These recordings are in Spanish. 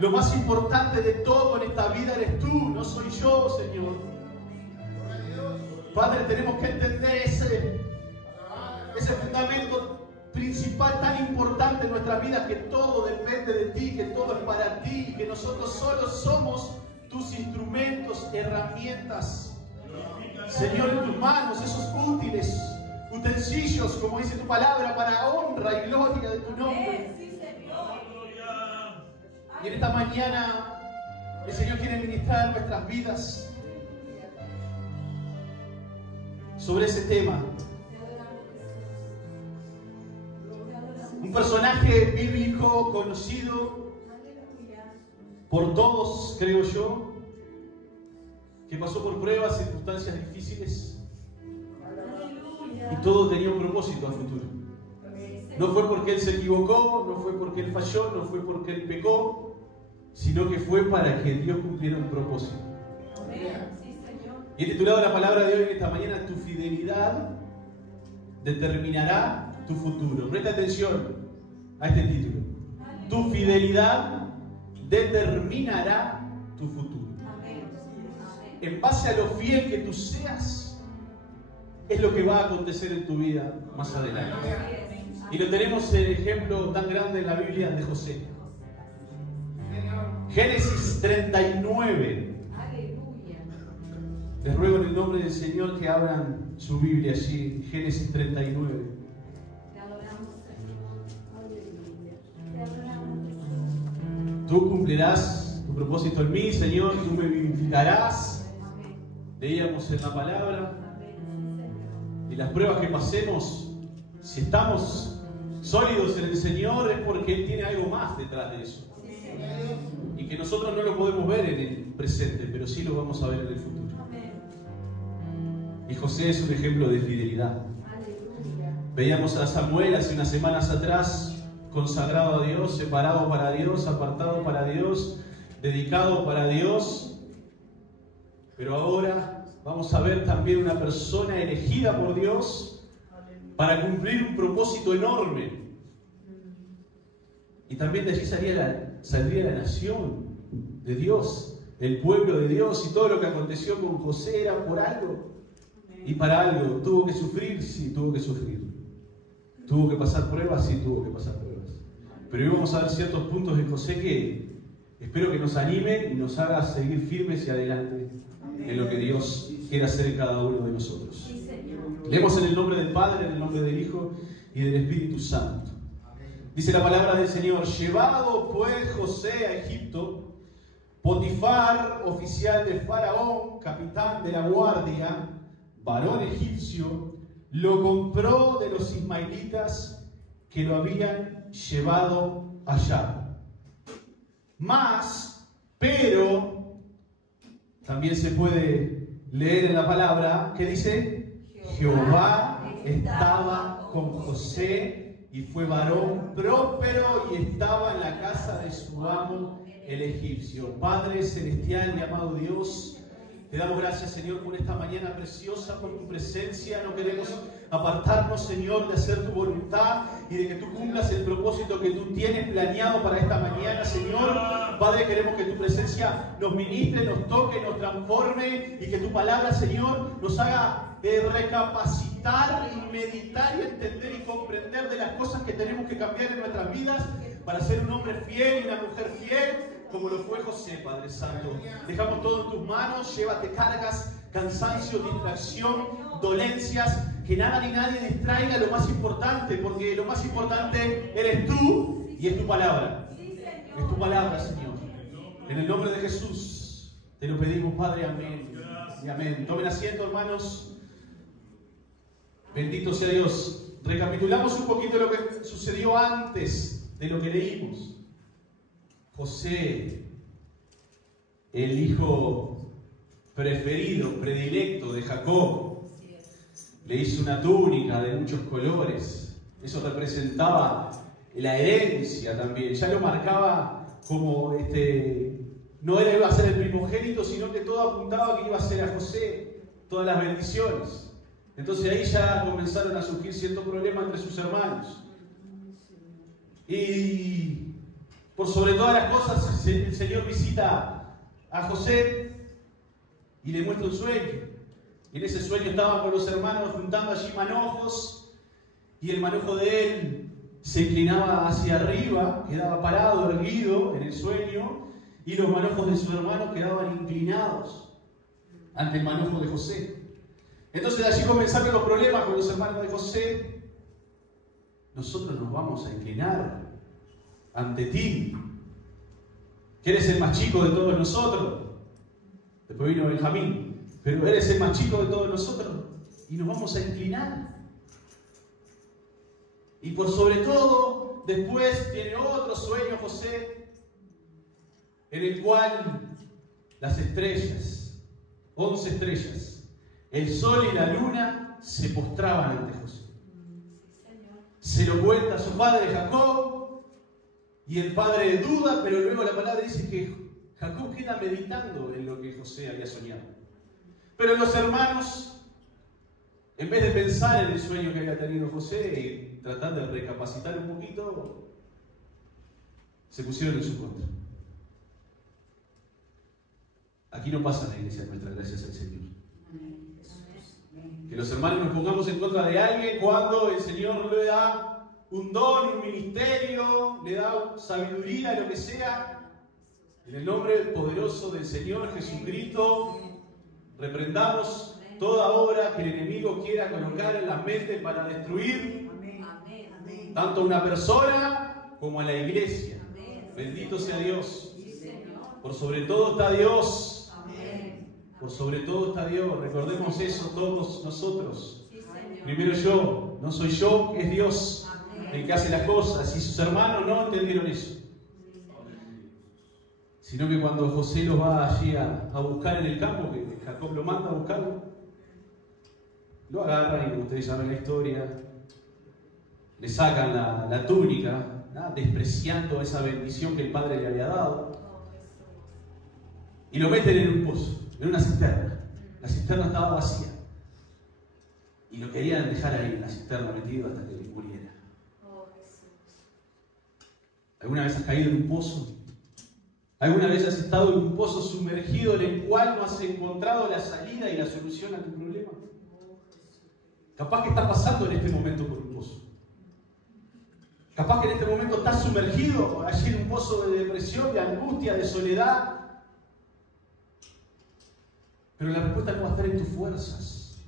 Lo más importante de todo en esta vida eres tú, no soy yo, Señor. Padre, tenemos que entender ese fundamento principal tan importante en nuestras vidas, que todo depende de ti, que todo es para ti, que nosotros solo somos tus instrumentos, herramientas, Señor, en tus manos, esos útiles utensilios, como dice tu palabra, para honra y gloria de tu nombre. Y en esta mañana el Señor quiere ministrar nuestras vidas sobre ese tema. Un personaje bíblico conocido por todos, creo yo, que pasó por pruebas, circunstancias difíciles, y todo tenía un propósito a futuro. No fue porque él se equivocó, no fue porque él falló, no fue porque él pecó, sino que fue para que Dios cumpliera un propósito. Y he titulado la palabra de hoy en esta mañana: tu fidelidad determinará tu futuro. Presta atención a este título: tu fidelidad determinará tu futuro. En base a lo fiel que tú seas, es lo que va a acontecer en tu vida más adelante. Y lo tenemos el ejemplo tan grande en la Biblia de José. Génesis 39. Les ruego en el nombre del Señor que abran su Biblia allí, Génesis 39. Tú cumplirás tu propósito en mí, Señor, tú me vivificarás. Leíamos en la palabra. Y las pruebas que pasemos, si estamos sólidos en el Señor, es porque Él tiene algo más detrás de eso. Y que nosotros no lo podemos ver en el presente, pero sí lo vamos a ver en el futuro. Y José es un ejemplo de fidelidad. Veíamos a Samuel hace unas semanas atrás, consagrado a Dios, separado para Dios, apartado para Dios, dedicado para Dios. Pero ahora vamos a ver también una persona elegida por Dios para cumplir un propósito enorme. Y también de allí saldría la nación de Dios, el pueblo de Dios, y todo lo que aconteció con José era por algo. Y para algo. ¿Tuvo que sufrir? Sí, tuvo que sufrir. ¿Tuvo que pasar pruebas? Sí, tuvo que pasar pruebas. Pero hoy vamos a ver ciertos puntos de José que espero que nos anime y nos haga seguir firmes y adelante en lo que Dios quiere hacer en cada uno de nosotros. Leemos en el nombre del Padre, en el nombre del Hijo y del Espíritu Santo. Dice la palabra del Señor: llevado pues José a Egipto, Potifar, oficial de Faraón, capitán de la guardia, varón egipcio, lo compró de los ismaelitas que lo habían llevado allá. Pero, también se puede leer en la palabra que dice: Jehová estaba con José y fue varón próspero y estaba en la casa de su amo el egipcio. Padre celestial y amado Dios, te damos gracias, Señor, por esta mañana preciosa, por tu presencia. No queremos apartarnos, Señor, de hacer tu voluntad y de que tú cumplas el propósito que tú tienes planeado para esta mañana, Señor. Padre, queremos que tu presencia nos ministre, nos toque, nos transforme y que tu palabra, Señor, nos haga recapacitar y meditar y entender y comprender de las cosas que tenemos que cambiar en nuestras vidas para ser un hombre fiel y una mujer fiel, como lo fue José, Padre Santo. Dejamos todo en tus manos. Llévate cargas, cansancio, distracción, dolencias, que nada ni nadie distraiga lo más importante, porque lo más importante eres tú y es tu palabra. Es tu palabra, Señor. En el nombre de Jesús te lo pedimos, Padre. Amén y amén. Tomen asiento, hermanos. Bendito sea Dios. Recapitulamos un poquito lo que sucedió antes de lo que leímos. José, el hijo preferido, predilecto de Jacob, le hizo una túnica de muchos colores. Eso representaba la herencia también. Ya lo marcaba como no iba a ser el primogénito, sino que todo apuntaba que iba a ser a José, todas las bendiciones. Entonces ahí ya comenzaron a surgir ciertos problemas entre sus hermanos. Y Por sobre todas las cosas, el Señor visita a José y le muestra un sueño. Y en ese sueño estaban con los hermanos juntando allí manojos, y el manojo de él se inclinaba hacia arriba, quedaba parado, erguido en el sueño, y los manojos de su hermano quedaban inclinados ante el manojo de José. Entonces allí comenzaron los problemas con los hermanos de José. Nosotros nos vamos a inclinar ante ti, que eres el más chico de todos nosotros. Después vino Benjamín, pero eres el más chico de todos nosotros y nos vamos a inclinar. Y por sobre todo, después tiene otro sueño José, en el cual las estrellas, 11 estrellas, el sol y la luna se postraban ante José. Se lo cuenta a su padre Jacob, y el padre duda, pero luego la palabra dice que Jacob queda meditando en lo que José había soñado. Pero los hermanos, en vez de pensar en el sueño que había tenido José y tratar de recapacitar un poquito, se pusieron en su contra. Aquí no pasa en la iglesia nuestra, gracias al Señor. Que los hermanos nos pongamos en contra de alguien cuando el Señor le da un don, un ministerio, le da sabiduría, lo que sea. En el nombre poderoso del Señor Jesucristo, reprendamos toda obra que el enemigo quiera colocar en la mente para destruir tanto a una persona como a la iglesia. Bendito sea Dios. Por sobre todo está Dios. Por sobre todo está Dios. Recordemos eso todos nosotros. Primero yo, no soy yo, es Dios el que hace las cosas. Y sus hermanos no entendieron eso. Sino que cuando José los va allí a buscar en el campo, que Jacob lo manda a buscarlo, lo agarran y como ustedes saben la historia, le sacan la túnica, ¿no? Despreciando esa bendición que el padre le había dado, y lo meten en un pozo, en una cisterna. La cisterna estaba vacía y lo querían dejar ahí en la cisterna metido hasta que muriera. ¿Alguna vez has caído en un pozo? ¿Alguna vez has estado en un pozo sumergido en el cual no has encontrado la salida y la solución a tu problema? Capaz que estás pasando en este momento por un pozo. Capaz que en este momento estás sumergido allí en un pozo de depresión, de angustia, de soledad. Pero la respuesta no va a estar en tus fuerzas.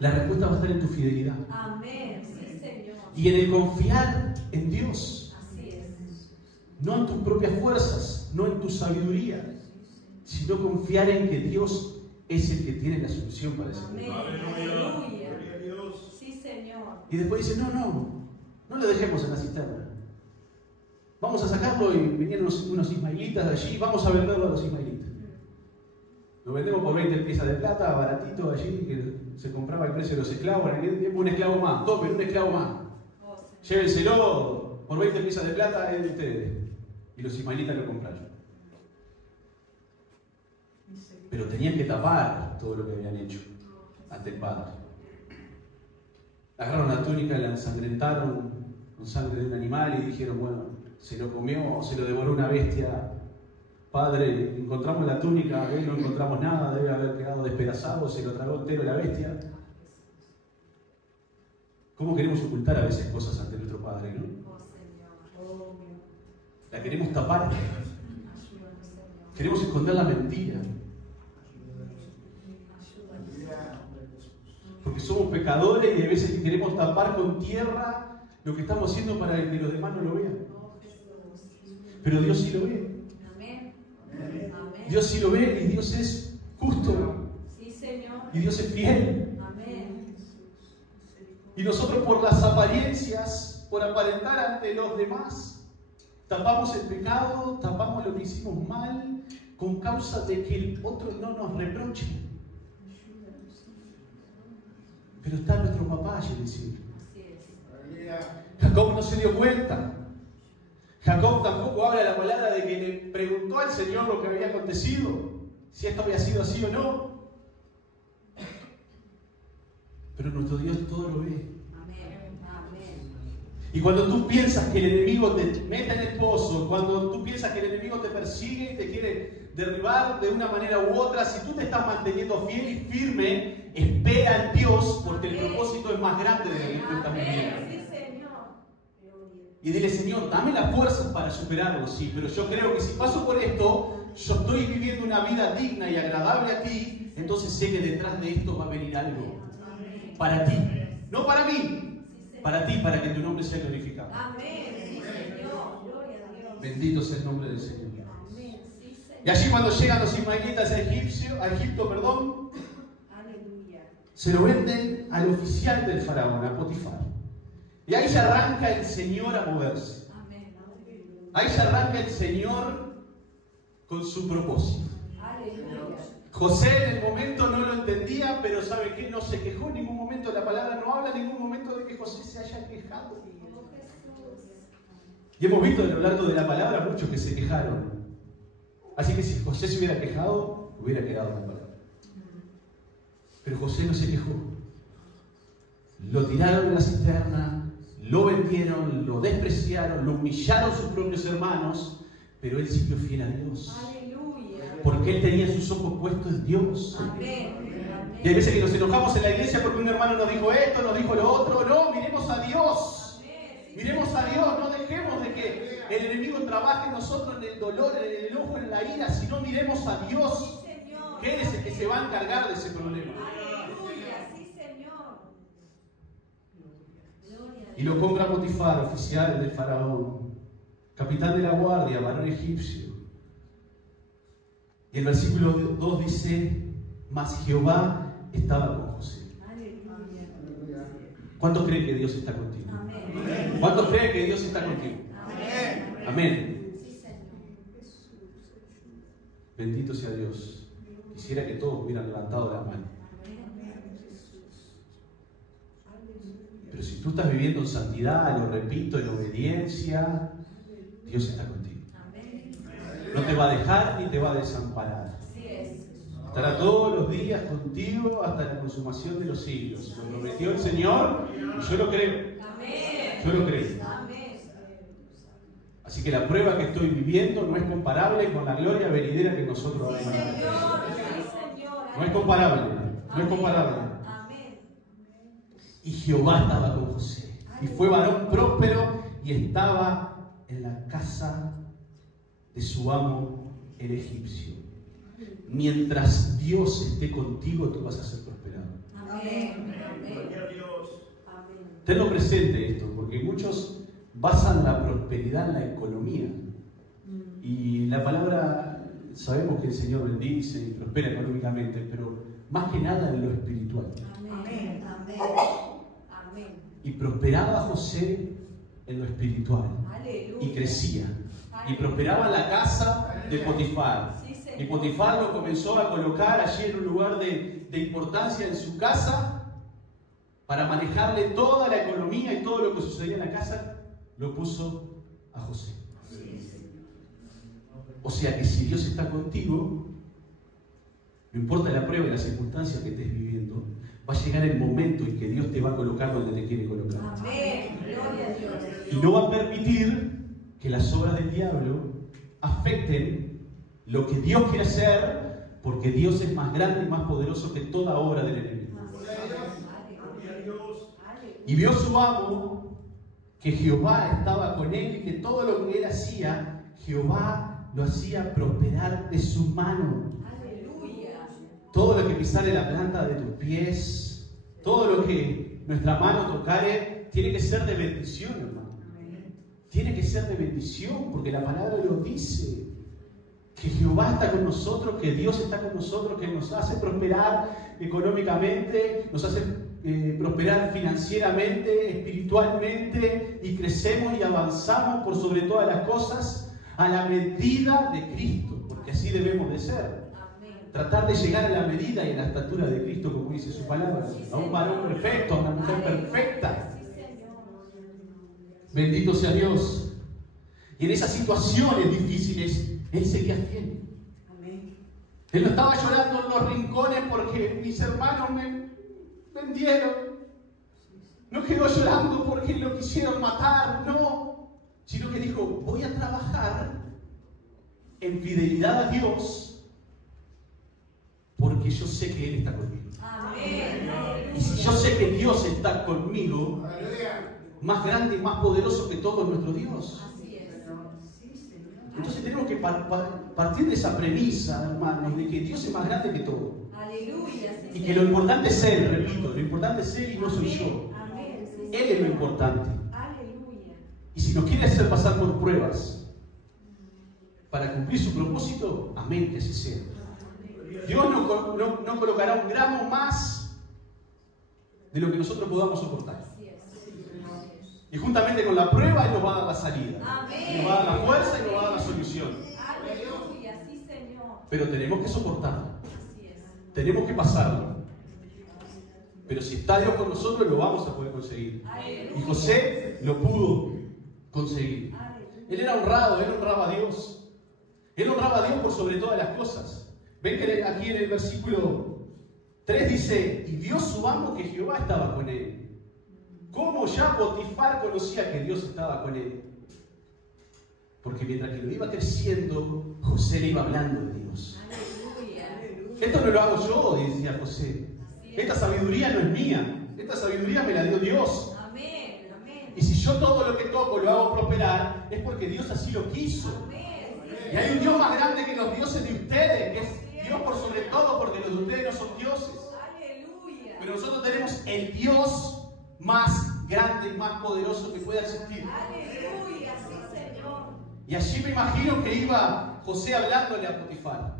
La respuesta va a estar en tu fidelidad. Amén. Sí, Señor. Y en el confiar en Dios. Así es. No en tus propias fuerzas, no en tu sabiduría, sino confiar en que Dios es el que tiene la solución para ese problema. Aleluya. Sí, Señor. Y después dice, no lo dejemos en la cisterna. Vamos a sacarlo y vinieron unos ismaelitas de allí, vamos a venderlo a los ismaelitas. Lo vendemos por 20 piezas de plata, baratito allí, que se compraba el precio de los esclavos. En aquel tiempo un esclavo más, tomen un esclavo más. Llévenselo por 20 piezas de plata, es de ustedes. Y los ismaelitas lo compraron. Pero tenían que tapar todo lo que habían hecho ante el padre. Agarraron la túnica, la ensangrentaron con sangre de un animal y dijeron, bueno, se lo comió, se lo devoró una bestia. Padre, encontramos la túnica, no encontramos nada, debe haber quedado despedazado, se lo tragó entero la bestia. ¿Cómo queremos ocultar a veces cosas ante nuestro Padre, no? La queremos tapar. Queremos esconder la mentira. Porque somos pecadores y a veces queremos tapar con tierra lo que estamos haciendo para que los demás no lo vean. Pero Dios sí lo ve. Dios sí lo ve y Dios es justo. Sí, Señor. Y Dios es fiel. Amén. Y nosotros por las apariencias, por aparentar ante los demás, tapamos el pecado, tapamos lo que hicimos mal, con causa de que el otro no nos reproche. Pero está nuestro papá allí en el cielo. Jacob no se dio cuenta. Jacob tampoco habla la palabra de que le preguntó al Señor lo que había acontecido, si esto había sido así o no. Pero nuestro Dios todo lo ve. Amén. Y cuando tú piensas que el enemigo te mete en el pozo, cuando tú piensas que el enemigo te persigue y te quiere derribar de una manera u otra, si tú te estás manteniendo fiel y firme, espera en Dios, porque el propósito es más grande de lo que tú estás viviendo. Y dile, Señor, dame las fuerzas para superarlo, sí, pero yo creo que si paso por esto, yo estoy viviendo una vida digna y agradable a ti, entonces sé que detrás de esto va a venir algo para ti, no para mí, para ti, para que tu nombre sea glorificado. Amén. Sí, Señor. Gloria a Dios. Bendito sea el nombre del Señor. Amén. Sí, Señor. Y allí cuando llegan los ismaelitas a Egipto, Aleluya. se lo venden al oficial del faraón, a Potifar. Y ahí se arranca el Señor a moverse. Amén. Ahí se arranca el Señor con su propósito. Aleluya. José en el momento no lo entendía, pero ¿sabe qué? No se quejó en ningún momento. La palabra no habla en ningún momento de que José se haya quejado. Oh, Jesús. Y hemos visto a lo largo de la palabra muchos que se quejaron. Así que si José se hubiera quejado, hubiera quedado la palabra. Pero José no se quejó. Lo tiraron en la cisterna, lo vendieron, lo despreciaron, lo humillaron sus propios hermanos, pero él siguió fiel a Dios. Aleluya. Porque él tenía sus ojos puestos en Dios. Amén. Y hay veces que nos enojamos en la iglesia porque un hermano nos dijo esto, nos dijo lo otro. No, miremos a Dios. Miremos a Dios, no dejemos de que el enemigo trabaje en nosotros en el dolor, en el enojo, en la ira, sino miremos a Dios, Sí, Señor. que Él es el que se va a encargar de ese problema. Aleluya. Sí, Señor. Gloria a Y lo compra Potifar, oficial del faraón, capitán de la guardia, varón egipcio. Y el versículo 2 dice, mas Jehová estaba con José. Aleluya. ¿Cuántos creen que Dios está contigo? Amén. ¿Cuántos creen que Dios está contigo? Amén. Amén. Sí, Señor. Bendito sea Dios. Quisiera que todos hubieran levantado la mano. Pero si tú estás viviendo en santidad, lo repito, en obediencia, Dios está contigo. Amén. No te va a dejar ni te va a desamparar. Así es. Estará todos los días contigo hasta la consumación de los siglos. Lo prometió el Señor y yo lo creo. Amén. Yo lo creo. Amén. Así que la prueba que estoy viviendo no es comparable con la gloria venidera que nosotros Sí, vamos a Señor. tener. Sí, Señor. No es comparable. No es comparable. Amén. Y Jehová estaba con José. Y fue varón próspero y estaba en la casa de su amo el egipcio. Mientras Dios esté contigo, tú vas a ser prosperado. Amén. Amén. Tenlo presente esto, porque muchos basan la prosperidad en la economía. Y la palabra, sabemos que el Señor bendice y prospera económicamente, pero más que nada en lo espiritual. Amén. Amén. Amén. Y prosperaba José en lo espiritual. Aleluya. Y crecía. Y prosperaba en la casa de Potifar. Sí, Señor. Y Potifar lo comenzó a colocar allí en un lugar de importancia en su casa para manejarle toda la economía y todo lo que sucedía en la casa. Lo puso a José. O sea que si Dios está contigo, no importa la prueba y las circunstancias que estés viviendo, va a llegar el momento en que Dios te va a colocar donde te quiere colocar. Amén. Gloria a Dios. Y no va a permitir que las obras del diablo afecten lo que Dios quiere hacer, porque Dios es más grande y más poderoso que toda obra del enemigo. Y vio su amo que Jehová estaba con él y que todo lo que él hacía, Jehová lo hacía prosperar de su mano. Aleluya. Todo lo que pisare la planta de tus pies, todo lo que nuestra mano tocare, tiene que ser de bendición, hermano. Tiene que ser de bendición, porque la palabra lo dice. Que Jehová está con nosotros, que Dios está con nosotros, que nos hace prosperar económicamente, nos hace prosperar financieramente, espiritualmente, y crecemos y avanzamos por sobre todas las cosas a la medida de Cristo, porque así debemos de ser. Amén. Tratar de llegar a la medida y a la estatura de Cristo, como dice su palabra, a un varón perfecto, a una mujer perfecta. Sí, Señor. Bendito sea Dios. Y en esas situaciones difíciles, Él seguía fiel. Amén. Él no estaba llorando en los rincones porque mis hermanos me vendieron. No quedó llorando porque lo quisieron matar, no. Sino que dijo, voy a trabajar en fidelidad a Dios porque yo sé que Él está conmigo. Amén. Y si yo sé que Dios está conmigo, más grande y más poderoso que todo nuestro Dios. Así es. Entonces tenemos que partir de esa premisa, hermanos, de que Dios es más grande que todo. Aleluya. Y que lo importante es Él, repito, lo importante es Él y no soy yo. Amén. Él es lo importante. Aleluya. Y si nos quiere hacer pasar por pruebas para cumplir su propósito, amén, que así sea. Dios no colocará un gramo más de lo que nosotros podamos soportar. Así es. Y juntamente con la prueba, Él nos va a dar la salida. Amén. Nos va a dar la fuerza y nos va a dar la solución. Aleluya. Sí, Señor. Pero tenemos que soportarlo. Así es. Tenemos que pasarlo. Pero si está Dios con nosotros, lo vamos a poder conseguir. Aleluya. Y José lo pudo conseguir. Aleluya. Él era honrado, él honraba a Dios. Él honraba a Dios por sobre todas las cosas. Ven que aquí en el versículo 3 dice, y vio su amo que Jehová estaba con él. ¿Cómo ya Potifar conocía que Dios estaba con él? Porque mientras que lo iba creciendo, José le iba hablando de Dios. Aleluya. Esto no lo hago yo, decía José. Esta sabiduría no es mía. Esta sabiduría me la dio Dios. Amén. Amén. Y si yo todo lo que toco lo hago prosperar, es porque Dios así lo quiso. Amén. Y hay un Dios más grande que los dioses de ustedes, que es Dios por sobre todo, porque los de ustedes no son dioses. Aleluya. Pero nosotros tenemos el Dios más grande y más poderoso que pueda existir. Aleluya. Sí, Señor. Y allí me imagino que iba José hablándole a Potifar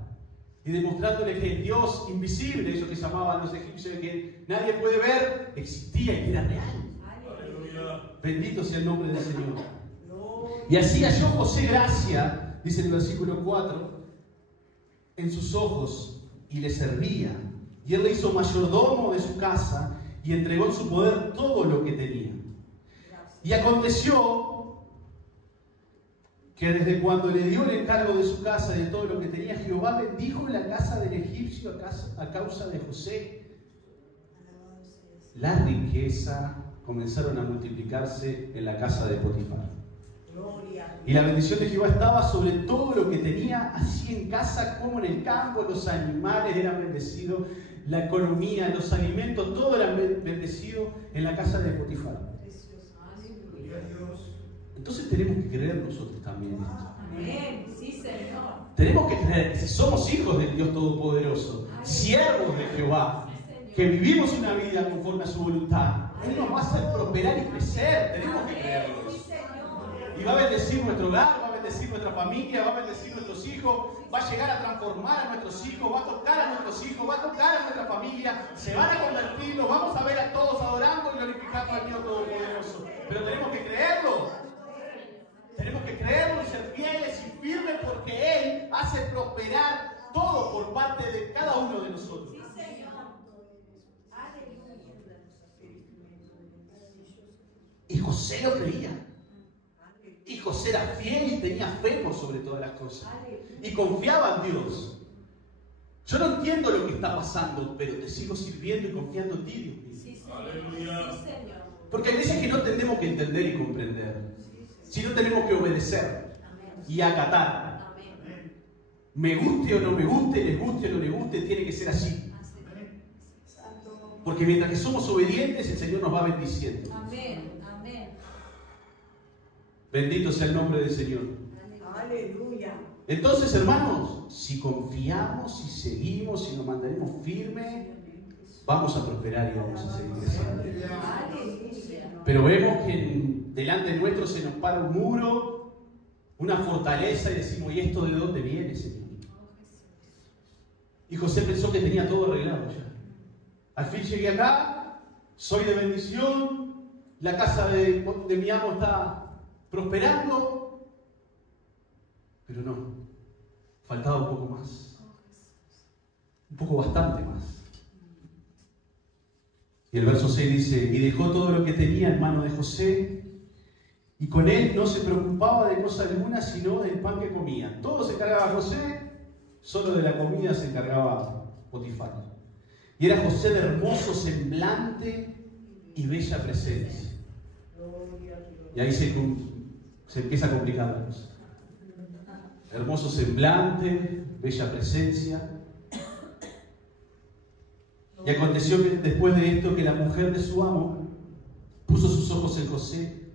y demostrándole que el Dios invisible, eso que llamaban los egipcios, que nadie puede ver, existía y que era real. Aleluya. Bendito sea el nombre del Señor. Y así halló José gracia, dice el versículo 4, en sus ojos, y le servía. Y él le hizo mayordomo de su casa y entregó en su poder todo lo que tenía. Y aconteció que desde cuando le dio el encargo de su casa y de todo lo que tenía, Jehová bendijo la casa del egipcio a causa de José. La riqueza comenzaron a multiplicarse en la casa de Potifar. Y la bendición de Jehová estaba sobre todo lo que tenía, así en casa como en el campo. Los animales eran bendecidos, la economía, los alimentos, todo era bendecido en la casa de Potifar. Entonces tenemos que creer nosotros también esto. Amén. Sí, Señor. Tenemos que creer que si somos hijos del Dios Todopoderoso, siervos de Jehová, que vivimos una vida conforme a su voluntad, Él nos va a hacer prosperar y crecer. Tenemos que creerlo. Sí, Señor. Y va a bendecir nuestro hogar, va a bendecir nuestra familia, va a bendecir nuestros hijos, va a llegar a transformar a nuestros hijos, va a tocar a nuestros hijos, va a tocar a nuestra familia, se van a convertir, los vamos a ver a todos adorando y glorificando al Dios Todopoderoso. Pero tenemos que creerlo. Tenemos que creerlo y ser fieles y firmes porque Él hace prosperar todo por parte de cada uno de nosotros. Sí, Señor. Aleluya. Y José lo creía. Y José era fiel y tenía fe por sobre todas las cosas. Y confiaba en Dios. Yo no entiendo lo que está pasando, pero te sigo sirviendo y confiando en ti, Dios mío. Sí, Señor. Sí, Señor. Porque hay veces que no tenemos que entender y comprender, sino tenemos que obedecer y acatar. Amén. Me guste o no me guste, les guste o no les guste, tiene que ser así. Porque mientras que somos obedientes, el Señor nos va bendiciendo. Amén. Amén. Bendito sea el nombre del Señor. Aleluya. Entonces, hermanos, si confiamos, si seguimos, si nos mantenemos firmes, vamos a prosperar y vamos a seguir creciendo. Aleluya. Pero vemos que delante nuestro se nos para un muro, una fortaleza, y decimos, ¿y esto de dónde viene, Señor? Y José pensó que tenía todo arreglado ya. Al fin llegué acá, soy de bendición, la casa de mi amo está prosperando, pero no, faltaba un poco más, un poco bastante más. Y el verso 6 dice, y dejó todo lo que tenía en mano de José, y con él no se preocupaba de cosa alguna, sino del pan que comía. Todo se encargaba José, solo de la comida se encargaba Potifar. Y era José de hermoso semblante y bella presencia. Y ahí se empieza a complicar la cosa. Hermoso semblante, bella presencia. Y aconteció que después de esto, que la mujer de su amo puso sus ojos en José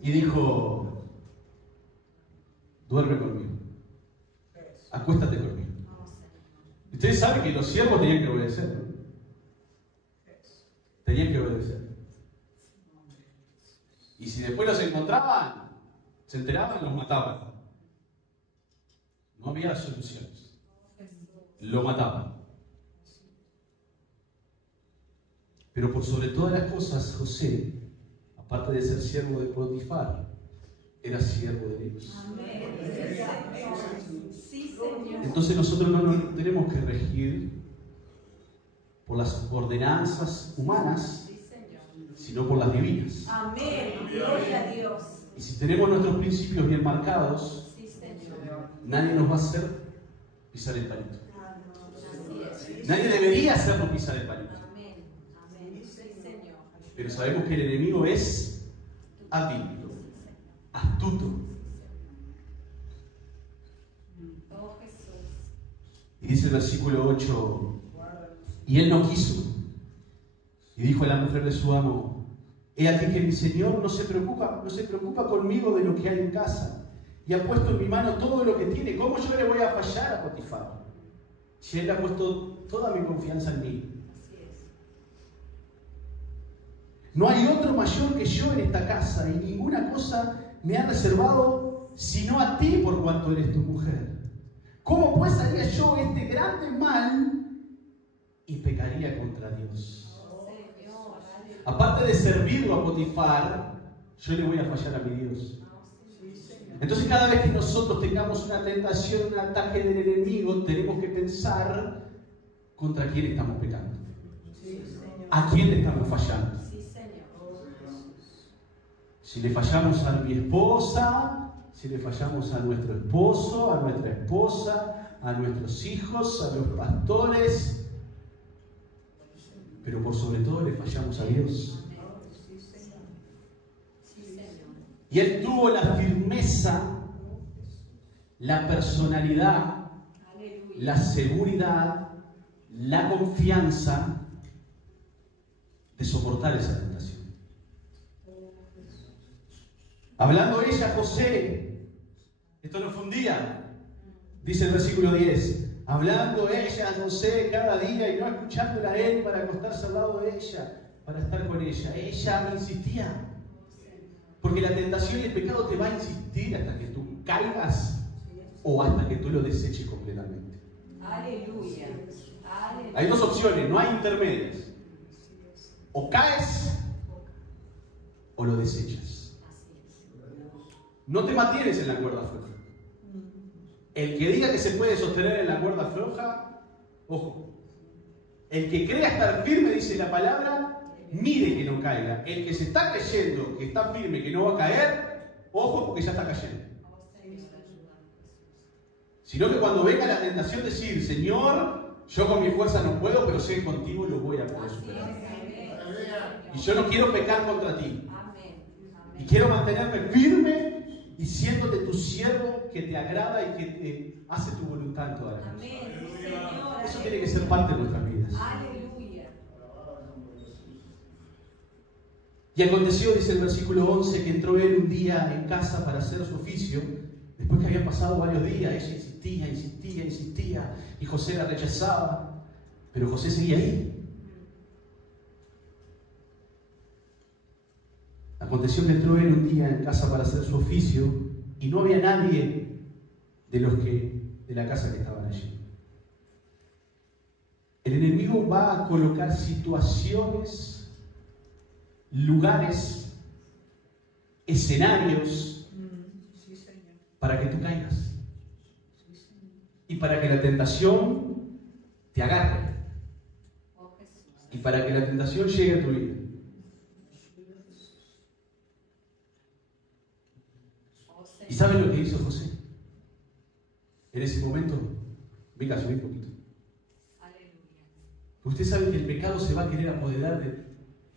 y dijo: duerme conmigo, acuéstate conmigo. Ustedes saben que los siervos tenían que obedecer, ¿no? Tenían que obedecer. Y si después los encontraban, se enteraban, los mataban. No había soluciones. Lo mataban. Pero por sobre todas las cosas, José, aparte de ser siervo de Potifar, era siervo de Dios. Entonces nosotros no nos tenemos que regir por las ordenanzas humanas, sino por las divinas. Amén. Gloria a Dios. Y si tenemos nuestros principios bien marcados, nadie nos va a hacer pisar el palito. Nadie debería hacernos pisar el palito. Pero sabemos que el enemigo es hábil, astuto. Y dice el versículo 8: y él no quiso. Y dijo a la mujer de su amo: he aquí que mi señor no se preocupa conmigo de lo que hay en casa, y ha puesto en mi mano todo lo que tiene. ¿Cómo yo le voy a fallar a Potifar, si él ha puesto toda mi confianza en mí? No hay otro mayor que yo en esta casa, y ninguna cosa me ha reservado sino a ti, por cuanto eres tu mujer. ¿Cómo pues haría yo este grande mal y pecaría contra Dios? Aparte de servirlo a Potifar, yo le voy a fallar a mi Dios. Entonces, cada vez que nosotros tengamos una tentación, un ataque del enemigo, tenemos que pensar contra quién estamos pecando, a quién le estamos fallando. Si le fallamos a mi esposa, si le fallamos a nuestro esposo, a nuestra esposa, a nuestros hijos, a los pastores, pero por sobre todo le fallamos a Dios. Y él tuvo la firmeza, la personalidad, la seguridad, la confianza de soportar esa tentación. Hablando ella, José, esto no fue un día, dice el versículo 10, hablando ella a José cada día y no escuchándola a él para acostarse al lado de ella, para estar con ella. Ella insistía, porque la tentación y el pecado te va a insistir hasta que tú caigas o hasta que tú lo deseches completamente. Aleluya. Hay dos opciones, no hay intermedias. O caes o lo desechas. No te mantienes en la cuerda floja. El que diga que se puede sostener en la cuerda floja, ojo. El que crea estar firme, dice la palabra, mire que no caiga. El que se está creyendo que está firme, que no va a caer, ojo, porque ya está cayendo. Sino que cuando venga la tentación decir: Señor, yo con mi fuerza no puedo, pero sé que contigo lo voy a poder superar. Y yo no quiero pecar contra ti. Y quiero mantenerme firme y siéndote tu siervo que te agrada y que te hace tu voluntad en todas las cosas. Eso tiene que ser parte de nuestras vidas. Aleluya. Y aconteció, dice el versículo 11, que entró él un día en casa para hacer su oficio, después que habían pasado varios días. Ella insistía, y José la rechazaba, pero José seguía ahí. Aconteció que entró él un día en casa para hacer su oficio, y no había nadie de la casa que estaban allí. El enemigo va a colocar situaciones, lugares, escenarios para que tú caigas y para que la tentación te agarre y para que la tentación llegue a tu vida. ¿Y saben lo que hizo José? En ese momento, venga, subí un poquito. Usted sabe que el pecado se va a querer apoderar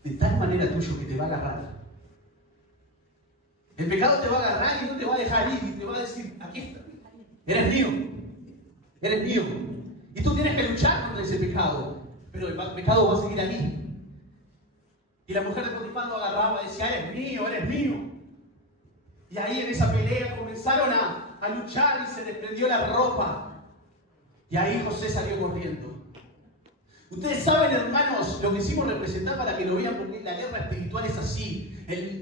de tal manera tuyo que te va a agarrar. El pecado te va a agarrar y no te va a dejar ir y te va a decir, aquí está, eres mío, eres mío. Y tú tienes que luchar contra ese pecado, pero el pecado va a seguir ahí. Y la mujer de Potifar lo agarraba y decía, eres mío, eres mío. Y ahí en esa pelea comenzaron a luchar y se desprendió la ropa. Y ahí José salió corriendo. Ustedes saben, hermanos, lo que hicimos representar para que lo vean, porque la guerra espiritual es así.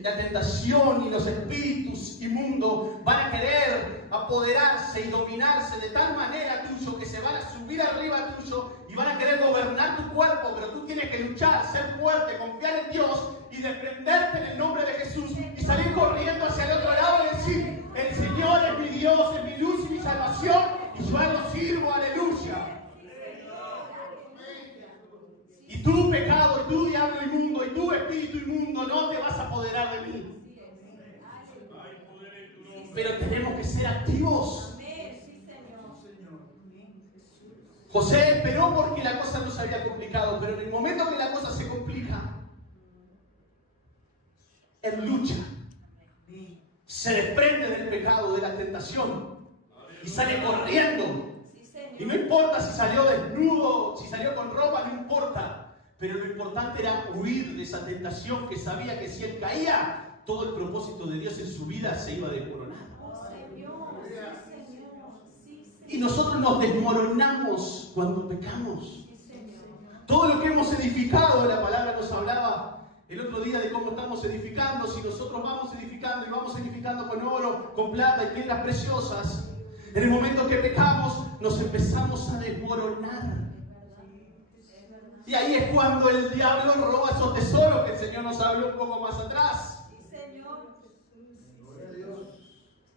La tentación y los espíritus inmundos van a querer apoderarse y dominarse de tal manera tuyo que se van a subir arriba tuyo y van a querer gobernar tu cuerpo, pero tú tienes que luchar, ser fuerte, confiar en Dios y desprenderte en el nombre de Jesús y salir corriendo hacia el otro lado y decir, el Señor es mi Dios, es mi luz y mi salvación y yo a Él lo sirvo, aleluya. Y tu pecado, y tu diablo inmundo, y tu espíritu inmundo no te vas a apoderar de mí. Pero tenemos que ser activos. José esperó porque la cosa no se había complicado, pero en el momento que la cosa se complica, él lucha, se desprende del pecado, de la tentación, y sale corriendo. Y no importa si salió desnudo, si salió con ropa, no importa. Pero lo importante era huir de esa tentación, que sabía que si él caía, todo el propósito de Dios en su vida se iba a desmoronar. Y nosotros nos desmoronamos cuando pecamos. Todo lo que hemos edificado, la palabra nos hablaba el otro día de cómo estamos edificando. Si nosotros vamos edificando y vamos edificando con oro, con plata y piedras preciosas, en el momento que pecamos, nos empezamos a desmoronar. Y ahí es cuando el diablo roba esos tesoros que el Señor nos habló un poco más atrás.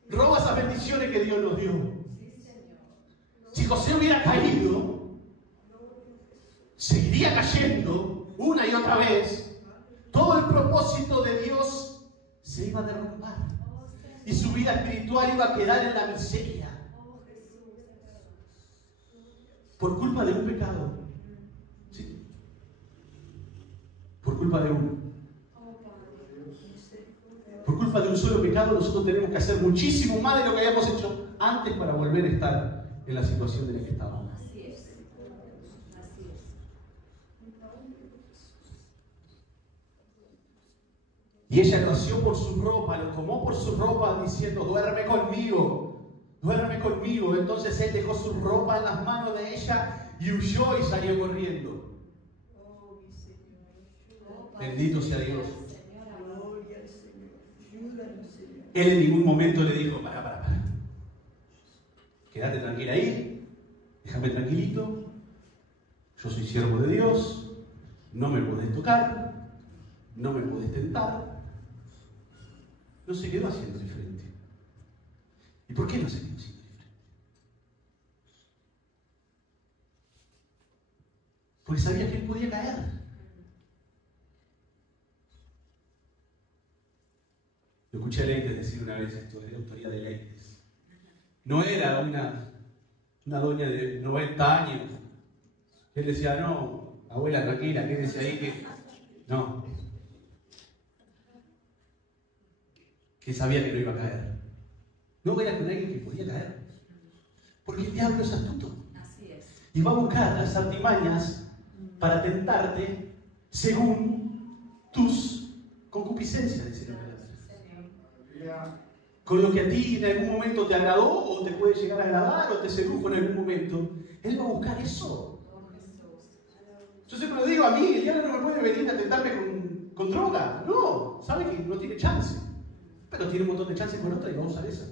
Roba esas bendiciones que Dios nos dio. Si José hubiera caído, seguiría cayendo una y otra vez. Todo el propósito de Dios se iba a derrumbar. Y su vida espiritual iba a quedar en la miseria. Por culpa de un pecado. Sí. Por culpa de uno. Por culpa de un solo pecado, nosotros tenemos que hacer muchísimo más de lo que habíamos hecho antes para volver a estar en la situación en la que estábamos. Así es. Así es. Y ella lo asió por su ropa, lo tomó por su ropa diciendo, duerme conmigo, duerme conmigo. Entonces él dejó su ropa en las manos de ella y huyó y salió corriendo. Bendito sea Dios. Él en ningún momento le dijo, para. Quédate tranquila ahí, déjame tranquilito, yo soy siervo de Dios, no me podés tocar, no me podés tentar. No se quedó haciendo diferente. ¿Y por qué no se quedó haciendo diferente? Porque sabía que él podía caer. Lo escuché a Leites decir una vez esto, de la autoría de Leites. No era una doña de 90 años. Él decía, no, abuela, tranquila, quédese ahí que... No. Que sabía que no iba a caer. No era con alguien que podía caer. Porque el diablo es astuto. Así es. Y va a buscar las artimañas para tentarte según tus concupiscencias, dice la palabra. Con lo que a ti en algún momento te agradó o te puede llegar a agradar o te sedujo en algún momento, él va a buscar eso. Yo siempre lo digo, a mí el diablo no me puede venir a tentarme con droga. No, sabe que no tiene chance. Pero tiene un montón de chances con otra y va a usar esa.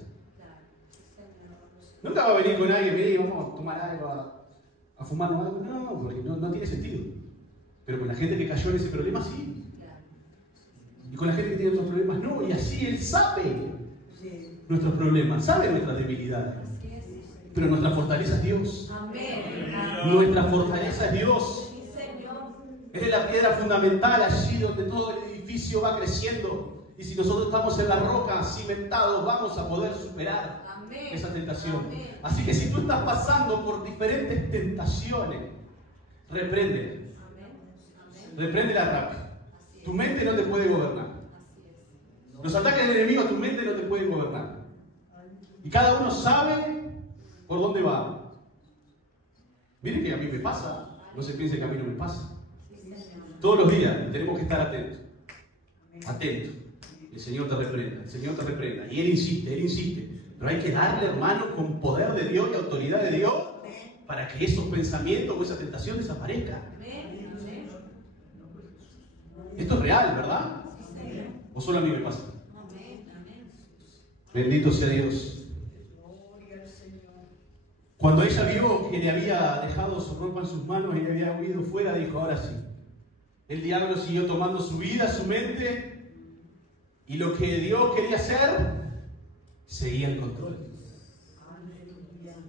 Nunca va a venir con alguien que diga, vamos a tomar algo, a fumar algo. No, porque no tiene sentido. Pero con la gente que cayó en ese problema, sí. Y con la gente que tiene otros problemas, no. Y así él sabe nuestros problemas, sabe nuestras debilidades. Pero nuestra fortaleza es Dios. Amén. Nuestra fortaleza es Dios. Él es la piedra fundamental allí donde todo el edificio va creciendo. Y si nosotros estamos en la roca, cimentados, vamos a poder superar esa tentación. Amén. Así que si tú estás pasando por diferentes tentaciones, reprende. Repréndela rápido. Tu mente no te puede gobernar. Así es. Los ataques del enemigo a tu mente no te pueden gobernar. Y cada uno sabe por dónde va. Miren que a mí me pasa. No se piense que a mí no me pasa. Todos los días tenemos que estar atentos. Atentos. El Señor te reprenda, el Señor te reprenda. Y Él insiste. Pero hay que darle, hermano, con poder de Dios y autoridad de Dios para que esos pensamientos o esa tentación desaparezcan. Esto es real, ¿verdad? ¿O solo a mí me pasa? Bendito sea Dios. Cuando ella vio que le había dejado su ropa en sus manos y le había huido fuera, dijo, ahora sí. El diablo siguió tomando su vida, su mente, y lo que Dios quería hacer, seguía el control.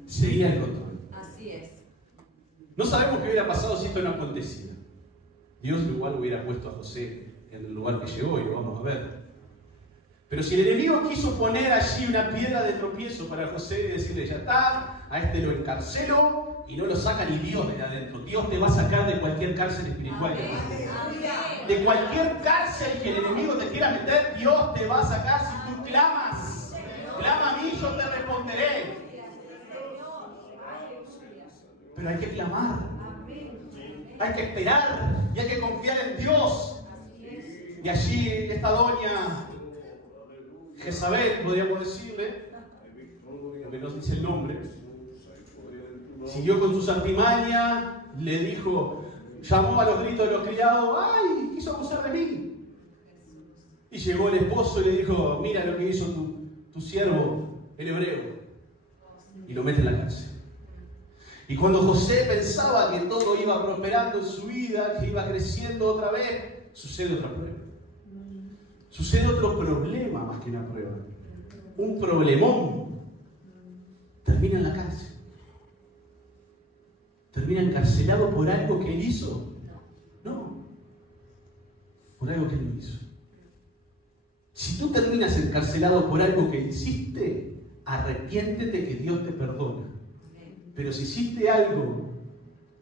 Seguía el control. Así es. No sabemos qué hubiera pasado si esto no acontecía. Dios igual hubiera puesto a José en el lugar que llegó y lo vamos a ver. Pero si el enemigo quiso poner allí una piedra de tropiezo para José y decirle, ya está, a este lo encarcelo y no lo saca ni Dios de adentro. Dios te va a sacar de cualquier cárcel espiritual. De cualquier cárcel que el enemigo te quiera meter, Dios te va a sacar si tú clamas. Clama a mí, yo te responderé. Pero hay que clamar. Hay que esperar y hay que confiar en Dios. Y allí esta doña Jezabel, podríamos decirle, porque no dice el nombre, siguió con sus artimañas, le dijo, llamó a los gritos de los criados, ¡ay! Quiso abusar de mí. Y llegó el esposo y le dijo, mira lo que hizo tu siervo, el hebreo. Y lo mete en la cárcel. Y cuando José pensaba que todo iba prosperando en su vida, que iba creciendo otra vez, sucede otra prueba. Sucede otro problema más que una prueba. Un problemón. Termina en la cárcel. Termina encarcelado por algo que él hizo. No. Por algo que él no hizo. Si tú terminas encarcelado por algo que hiciste, arrepiéntete que Dios te perdona. Pero si hiciste algo,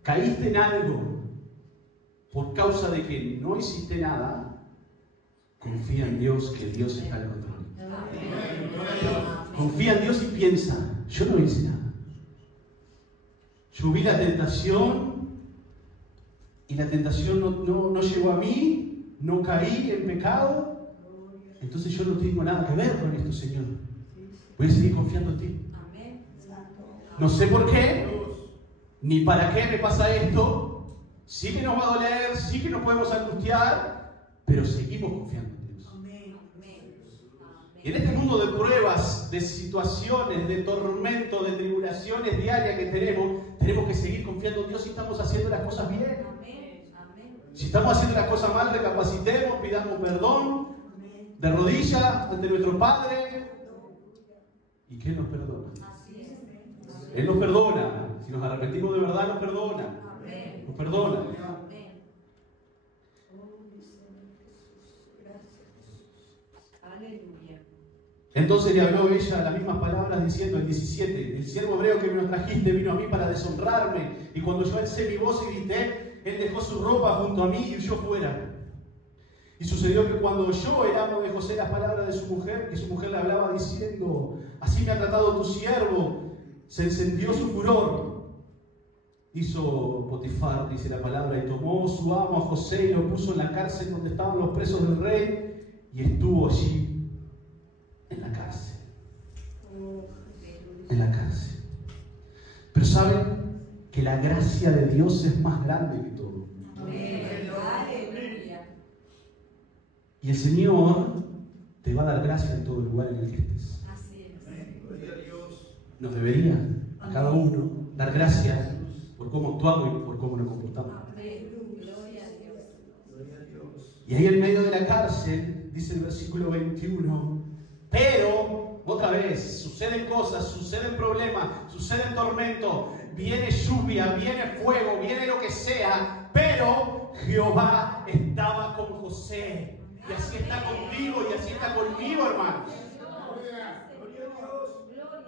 caíste en algo, por causa de que no hiciste nada, confía en Dios, que Dios está al control. Confía en Dios y piensa, yo no hice nada. Yo vi la tentación y la tentación no llegó a mí, no caí en pecado, entonces yo no tengo nada que ver con esto, Señor. Voy a seguir confiando en ti. No sé por qué, ni para qué me pasa esto. Sí que nos va a doler, sí que nos podemos angustiar, pero seguimos confiando en Dios. Y en este mundo de pruebas, de situaciones, de tormentos, de tribulaciones diarias que tenemos que seguir confiando en Dios si estamos haciendo las cosas bien. Si estamos haciendo las cosas mal, recapacitemos, pidamos perdón, de rodillas ante nuestro Padre, y que Él nos perdona. Él nos perdona. Si nos arrepentimos de verdad, nos perdona. Nos perdona. Entonces le habló ella las mismas palabras diciendo, el 17, el siervo hebreo que me lo trajiste vino a mí para deshonrarme, y cuando yo alcé mi voz y grité, él dejó su ropa junto a mí y huyó fuera. Y sucedió que cuando oyó el amo de José las palabras de su mujer, que su mujer le hablaba diciendo, así me ha tratado tu siervo, se encendió su furor. Hizo Potifar, dice la palabra, y tomó su amo a José y lo puso en la cárcel donde estaban los presos del rey, y estuvo allí en la cárcel. En la cárcel. Pero saben que la gracia de Dios es más grande que todo. Y el Señor te va a dar gracia en todo el lugar en el que estés. Nos debería a cada uno dar gracias por cómo actuamos y por cómo nos comportamos. Y ahí en medio de la cárcel, dice el versículo 21, pero, otra vez, suceden cosas, suceden problemas, suceden tormentos, viene lluvia, viene fuego, viene lo que sea, pero Jehová estaba con José. Y así está contigo y así está conmigo, hermanos.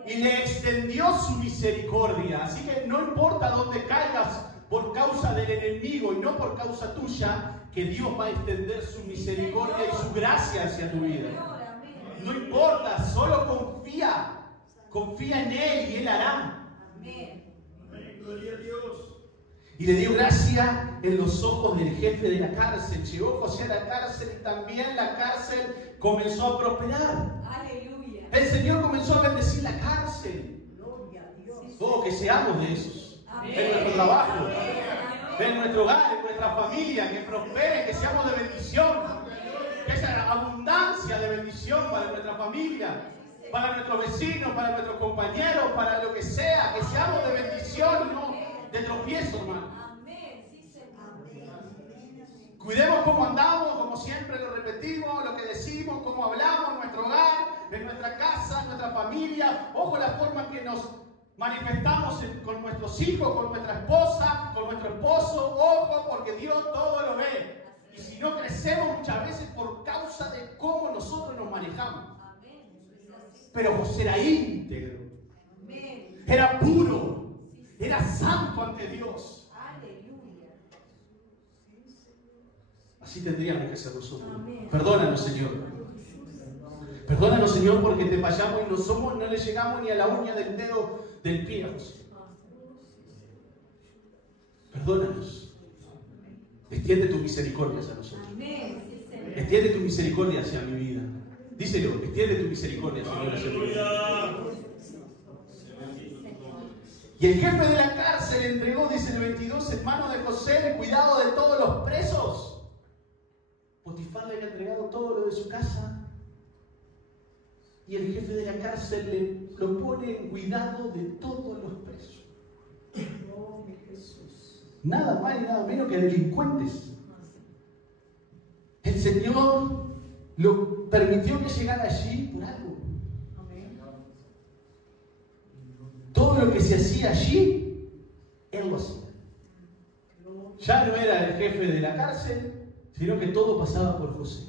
y le extendió su misericordia. Así que no importa dónde caigas por causa del enemigo y no por causa tuya, que Dios va a extender su misericordia y su gracia hacia tu vida. No importa, solo confía en Él y Él hará. Gloria a Dios. Y le dio gracia en los ojos del jefe de la cárcel. Llegó José a la cárcel y también la cárcel comenzó a prosperar. Aleluya. El Señor comenzó a bendecir la cárcel. Gloria a Dios. Oh, que seamos de esos. Amén. En nuestro trabajo, Amén. en nuestro hogar, en nuestra familia, que prospere, que seamos de bendición. Que haya abundancia de bendición para nuestra familia, para nuestros vecinos, para nuestros compañeros, para lo que sea. Que seamos de bendición y no de tropiezo, hermano. Amén. Sí, Señor. Cuidemos cómo andamos, como siempre lo repetimos, lo que decimos, cómo hablamos en nuestro hogar, en nuestra casa, en nuestra familia. Ojo la forma en que nos manifestamos con nuestros hijos, con nuestra esposa, con nuestro esposo. Ojo, porque Dios todo lo ve. Y si no crecemos muchas veces por causa de cómo nosotros nos manejamos. Amén. Pero José era íntegro, Amén. era puro, era santo ante Dios. Aleluya. Así tendríamos que ser nosotros. Amén. Perdónanos, Señor. Perdónanos, Señor, porque te fallamos y no le llegamos ni a la uña del dedo del pie, José. Perdónanos. Extiende tu misericordia hacia nosotros. Amén. Sí, Señor. Extiende tu misericordia hacia mi vida. Díselo, extiende tu misericordia, Señor, hacia mi vida. Y el jefe de la cárcel entregó, dice el 22, en manos de José el cuidado de todos los presos. Potifar le había entregado todo lo de su casa. Y el jefe de la cárcel lo pone en cuidado de todos los presos. Nada más y nada menos que delincuentes. El Señor lo permitió que llegara allí por algo. Todo lo que se hacía allí, Él lo hacía. Ya no era el jefe de la cárcel, sino que todo pasaba por José.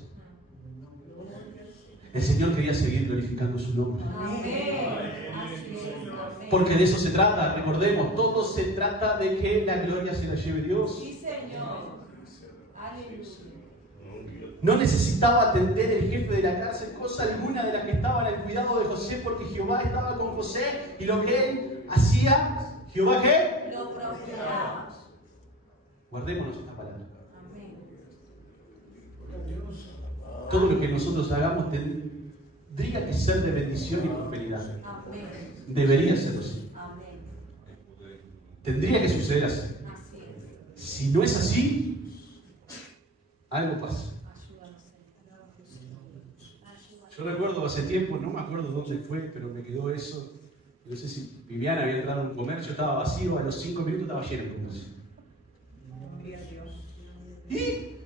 El Señor quería seguir glorificando su nombre. Amén. Así es. Amén. Porque de eso se trata, recordemos, todo se trata de que la gloria se la lleve Dios. Sí, Señor. Aleluya. No necesitaba atender el jefe de la cárcel cosa alguna de la que estaba en el cuidado de José, porque Jehová estaba con José y lo que él hacía, ¿Jehová qué? Lo prosperaba. Guardémonos esta palabra. Amén. Todo lo que nosotros hagamos tendría que ser de bendición y prosperidad. Amén. Debería ser así. Amén. Tendría que suceder así. Así es. Si no es así, algo pasa. Ayúdanos, Señor. Ayúdanos. Yo recuerdo hace tiempo, no me acuerdo dónde fue, pero me quedó eso. No sé si Viviana había entrado en un comercio, estaba vacío, a los 5 minutos estaba lleno el comercio. Y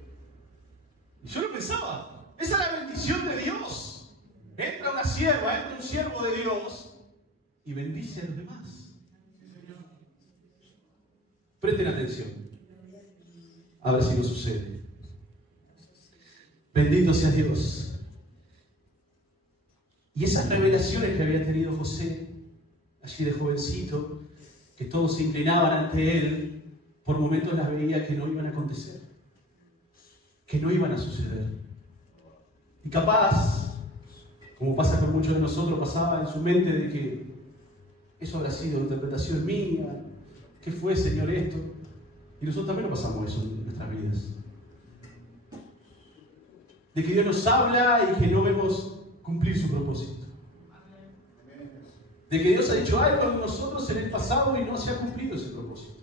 yo lo pensaba, esa es la bendición de Dios. Entra una sierva, entra un siervo de Dios y bendice a los demás. Presten atención, a ver si no sucede. Bendito sea Dios. Y esas revelaciones que había tenido José, allí de jovencito, que todos se inclinaban ante él, por momentos las veía que no iban a acontecer, que no iban a suceder. Y capaz, como pasa con muchos de nosotros, pasaba en su mente de que eso habrá sido interpretación mía, ¿qué fue, Señor, esto? Y nosotros también nos pasamos eso en nuestras vidas. De que Dios nos habla y que no vemos cumplir su propósito. De que Dios ha dicho algo en nosotros en el pasado y no se ha cumplido ese propósito.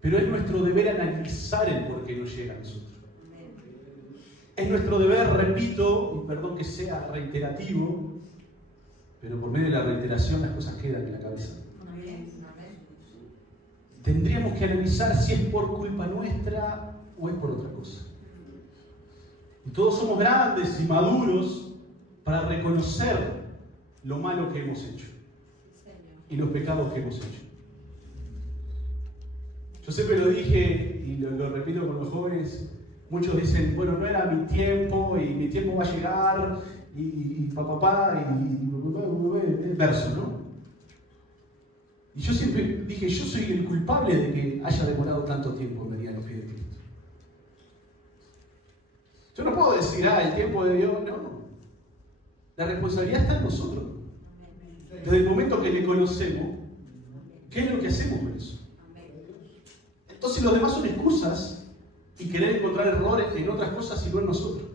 Pero es nuestro deber analizar el por qué nos llega a nosotros. Es nuestro deber, repito, y perdón que sea reiterativo, pero por medio de la reiteración las cosas quedan en la cabeza. Tendríamos que analizar si es por culpa nuestra o es por otra cosa. Y todos somos grandes y maduros para reconocer lo malo que hemos hecho y los pecados que hemos hecho. Yo siempre lo dije y lo repito con los jóvenes. Muchos dicen, bueno, no era mi tiempo y mi tiempo va a llegar y papá, y verso, ¿no? Y yo siempre dije, yo soy el culpable de que haya demorado tanto tiempo en venir a los pies de Cristo. Yo no puedo decir, el tiempo de Dios, no. La responsabilidad está en nosotros. Desde el momento que le conocemos, ¿qué es lo que hacemos con eso? Entonces los demás son excusas y querer encontrar errores en otras cosas y no en nosotros.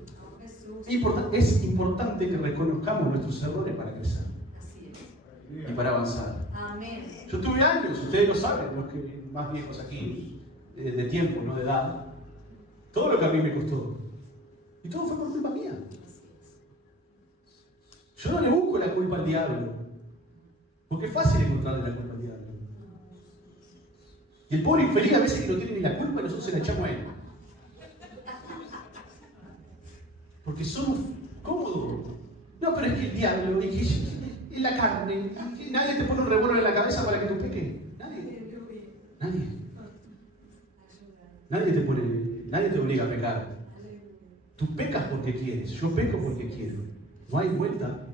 Es importante que reconozcamos nuestros errores para crecer y para avanzar. Yo tuve años, ustedes lo saben, los que más viejos aquí, de tiempo, no de edad, todo lo que a mí me costó. Y todo fue por culpa mía. Yo no le busco la culpa al diablo, porque es fácil encontrarle la culpa al diablo. Y el pobre infeliz a veces que no tiene ni la culpa, nosotros se la echamos a él. Porque somos cómodos. No, pero es que el diablo, es la carne, y nadie te pone un revólver en la cabeza para que tú peques. Nadie te obliga a pecar. Tú pecas porque quieres, yo peco porque quiero. No hay vuelta.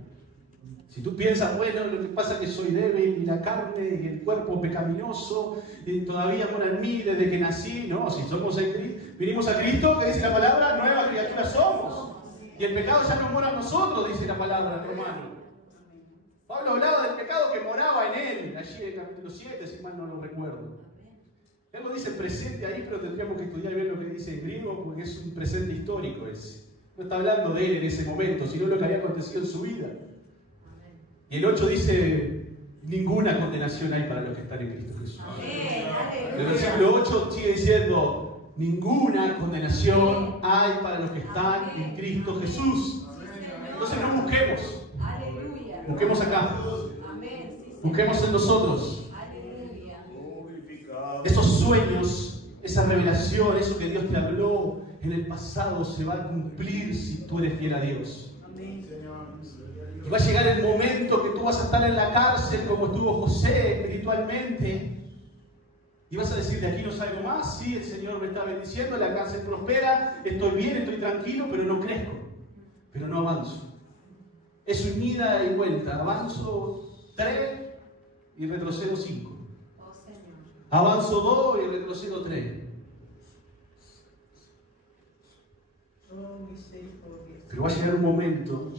Si tú piensas, bueno, lo que pasa es que soy débil y la carne y el cuerpo pecaminoso y todavía mora en mí desde que nací, no, si somos vinimos a Cristo, que dice la palabra, nueva criatura somos. Y el pecado ya no mora en nosotros, dice la palabra, hermano. Pablo hablaba del pecado que moraba en él, allí en el capítulo 7, si mal no lo recuerdo. Él lo dice presente ahí, pero tendríamos que estudiar bien lo que dice en griego, porque es un presente histórico ese. No está hablando de él en ese momento, sino lo que había acontecido en su vida. Y el 8 dice, ninguna condenación hay para los que están en Cristo Jesús. El versículo 8 sigue diciendo, ninguna condenación hay para los que están en Cristo Jesús. Entonces no busquemos. Busquemos acá. Busquemos en nosotros. Esos sueños, esa revelación, eso que Dios te habló en el pasado se va a cumplir si tú eres fiel a Dios. Y va a llegar el momento que tú vas a estar en la cárcel como estuvo José espiritualmente. Y vas a decir, de aquí no salgo más. Sí, el Señor me está bendiciendo, la cárcel prospera, estoy bien, estoy tranquilo, pero no crezco, pero no avanzo. Es un ida y vuelta. Avanzo 3 y retrocedo 5. Avanzo 2 y retrocedo 3. Pero va a llegar un momento,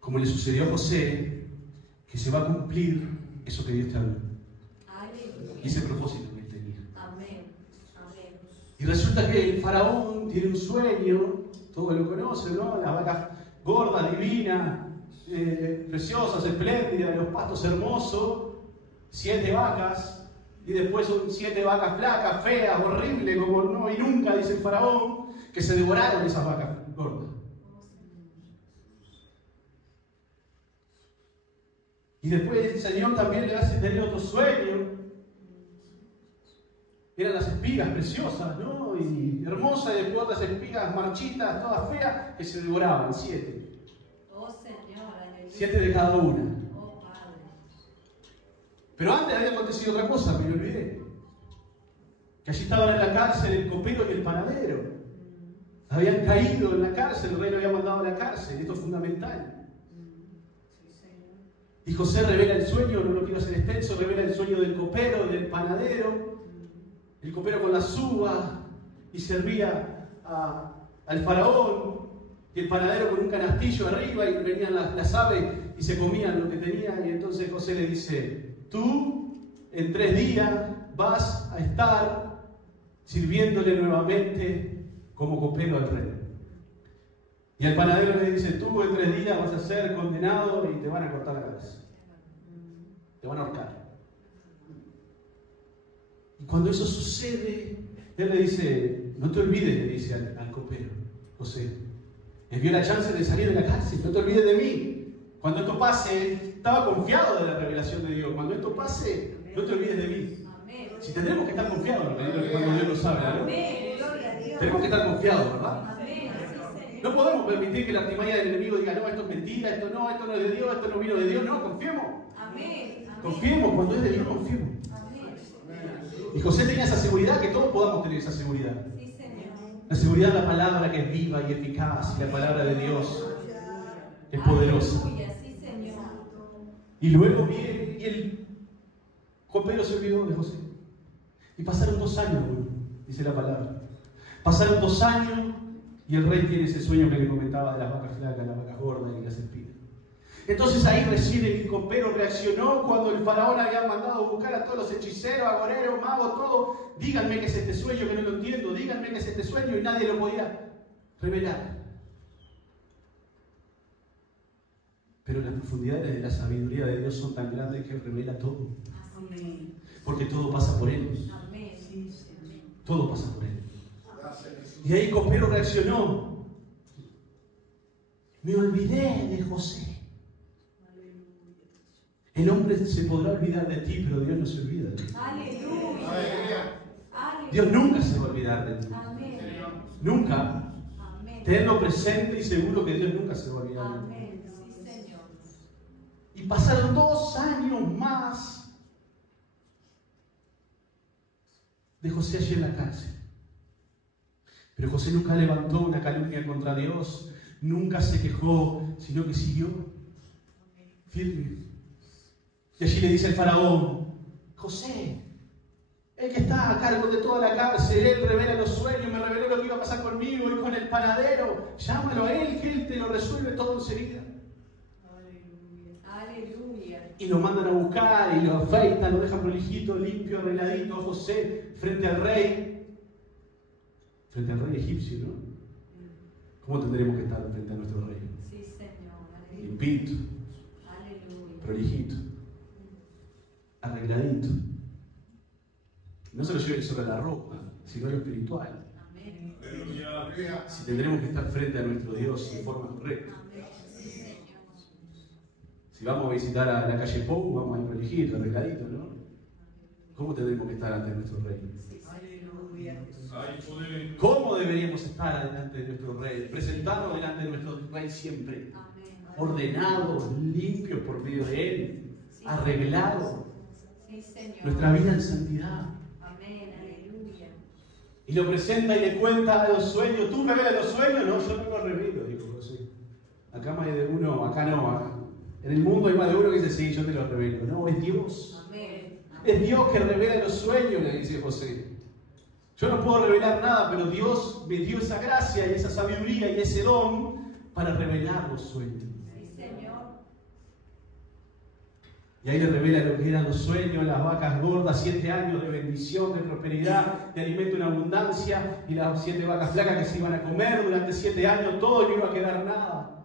como le sucedió a José, que se va a cumplir eso que Dios te habló. Y ese propósito que él tenía. Y resulta que el faraón tiene un sueño, todos lo conocen, ¿no? Las vacas gordas, divinas, preciosas, espléndidas, los pastos hermosos, 7 vacas, y después son 7 vacas flacas, feas, horribles, como no y nunca, dice el faraón, que se devoraron esas vacas gordas. Y después el Señor también le hace tener otro sueño. Eran las espigas preciosas, ¿no? Y hermosas, y después otras espigas marchitas, todas feas, que se devoraban, 7. 7 de cada una. Pero antes había acontecido otra cosa, me lo olvidé. Que allí estaban en la cárcel el copero y el panadero. Habían caído en la cárcel, el rey lo había mandado a la cárcel, esto es fundamental. Y José revela el sueño, no lo quiero hacer extenso, revela el sueño del copero y del panadero. El copero con las uvas y servía al faraón, y el panadero con un canastillo arriba y venían las aves y se comían lo que tenían. Y entonces José le dice, tú en 3 días vas a estar sirviéndole nuevamente como copero al rey. Y el panadero le dice, tú en 3 días vas a ser condenado y te van a cortar la cabeza. Te van a ahorcar. Y cuando eso sucede, él le dice, no te olvides, le dice al copero, José, me dio la chance de salir de la cárcel, no te olvides de mí. Cuando esto pase, estaba confiado de la revelación de Dios, cuando esto pase, no te olvides de mí. Si tendremos que estar confiados cuando Dios nos habla, ¿no? Tenemos que estar confiados, ¿verdad? No podemos permitir que la artimaña del enemigo diga, no, esto es mentira, esto no es de Dios, esto no vino de Dios. No, confiemos. Confiemos, cuando es de Dios, confiemos. Y José tenía esa seguridad, que todos podamos tener esa seguridad. La seguridad de la palabra que es viva y eficaz, y la palabra de Dios es poderosa. Aleluya, sí, Señor. Y luego viene y el copero se olvidó de José. Y pasaron 2 años, dice la palabra. Pasaron 2 años y el rey tiene ese sueño que le comentaba de las vacas flacas, las vacas gordas y las espigas. Entonces ahí recién el copero reaccionó cuando el faraón había mandado buscar a todos los hechiceros, agoreros, magos, todo. Díganme qué es este sueño que no lo entiendo, díganme qué es este sueño, y nadie lo podía revelar. Pero las profundidades de la sabiduría de Dios son tan grandes que revela todo. Amén. Porque todo pasa por Él. Amén. Sí, Señor. Todo pasa por Él. Y ahí el copero reaccionó. Me olvidé de José. El hombre se podrá olvidar de ti, pero Dios no se olvida de ti. Aleluya. Dios nunca se va a olvidar de ti. Amén. Nunca. Amén. Tenlo presente y seguro que Dios nunca se va a olvidar de ti. Amén. Sí, Señor. Y pasaron 2 años más de José allí en la cárcel. Pero José nunca levantó una calumnia contra Dios, nunca se quejó, sino que siguió firme. Y allí le dice el faraón: José, el que está a cargo de toda la cárcel, él revela los sueños, me reveló lo que iba a pasar conmigo y con el panadero. Llámalo a él, que él te lo resuelve todo enseguida. Aleluya. Y lo mandan a buscar y lo afeitan, lo dejan prolijito, limpio, arregladito a José frente al rey egipcio, ¿no? ¿Cómo tendremos que estar frente a nuestro rey? Sí, Señor. Aleluya. Limpito, Aleluya. prolijito, arregladito. No se lo lleven sobre la ropa, sino lo espiritual. Amén. Si tendremos que estar frente a nuestro Dios de forma correcta. Amén. Sí, Señor. Si vamos a visitar a la calle Pou, vamos a ir prolijito, arregladito, ¿no? ¿Cómo tendremos que estar ante nuestro rey? Aleluya. ¿Cómo deberíamos estar delante de nuestro rey? Presentarnos delante de nuestro rey siempre. Amén. Ordenados, limpios por medio de él, arreglados. Sí, Señor. Nuestra vida en santidad. Amén. Aleluya. Y lo presenta y le cuenta los sueños. ¿Tú revelas los sueños? No, yo no los revelo, dijo José. Acá más de uno, acá no. En el mundo hay más de uno que dice, sí, yo te los revelo. No, es Dios. Amén. Es Dios que revela los sueños, le dice José. Yo no puedo revelar nada, pero Dios me dio esa gracia y esa sabiduría y ese don para revelar los sueños. Sí, Señor. Y ahí le revela lo que eran los sueños, las vacas gordas, 7 años de bendición, de prosperidad, de alimento en abundancia, y las 7 vacas flacas que se iban a comer durante 7 años, todo y no iba a quedar nada.